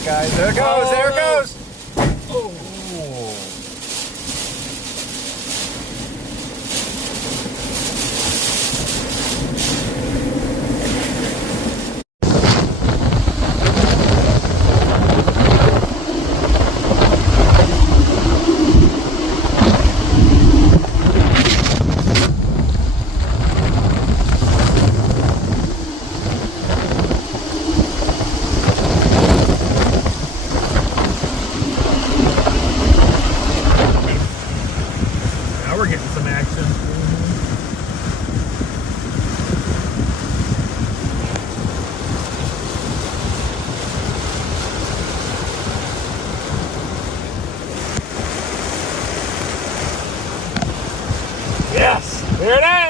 goes, guys. There it goes. There it goes. Oh. Now we're getting some action. Yes, there it is.